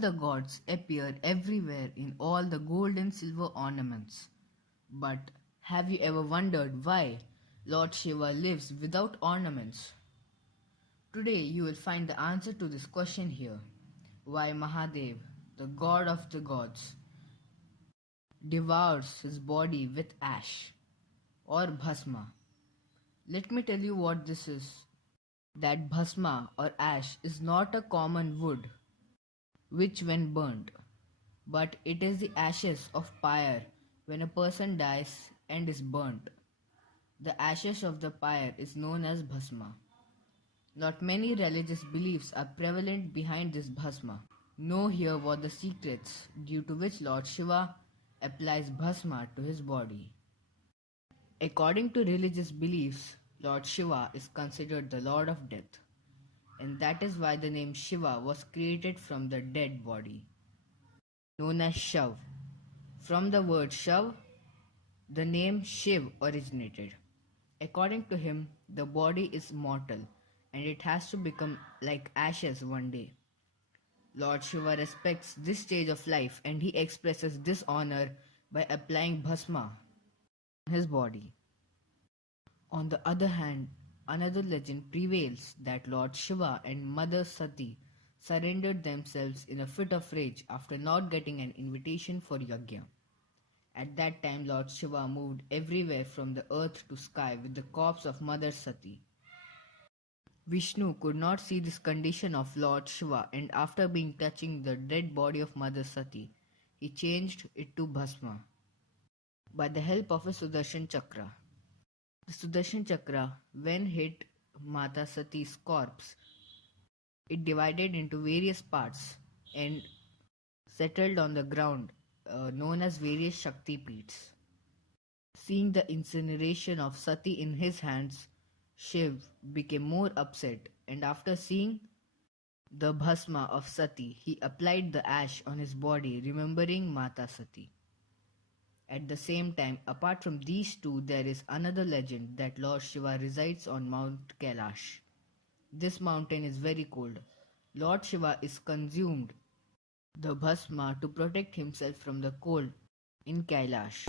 the gods appear everywhere in all the gold and silver ornaments. But have you ever wondered why Lord Shiva lives without ornaments? Today you will find the answer to this question here. Why Mahadev, the god of the gods, devours his body with ash or bhasma. Let me tell you what this is. That bhasma or ash is not a common wood which when burnt, but it is the ashes of pyre when a person dies and is burnt. The ashes of the pyre is known as bhasma. Not many religious beliefs are prevalent behind this bhasma. Know here what the secrets due to which Lord Shiva applies bhasma to his body. According to religious beliefs, Lord Shiva is considered the Lord of Death, and that is why the name Shiva was created from the dead body, known as Shav. From the word Shav, the name Shiv originated. According to him, the body is mortal and it has to become like ashes one day. Lord Shiva respects this stage of life and he expresses this honor by applying bhasma on his body. On the other hand, another legend prevails that Lord Shiva and Mother Sati surrendered themselves in a fit of rage after not getting an invitation for yajna. At that time, Lord Shiva moved everywhere from the earth to sky with the corpse of Mother Sati. Vishnu could not see this condition of Lord Shiva, and after being touching the dead body of Mother Sati, he changed it to Bhasma by the help of a Sudarshan Chakra. The Sudarshan Chakra, when hit Mata Sati's corpse, it divided into various parts and settled on the ground, known as various Shakti Peeths. Seeing the incineration of Sati in his hands, Shiv became more upset, and after seeing the bhasma of Sati, he applied the ash on his body, remembering Mata Sati. At the same time, apart from these two, there is another legend that Lord Shiva resides on Mount Kailash. This mountain is very cold. Lord Shiva is consumed the bhasma to protect himself from the cold in Kailash.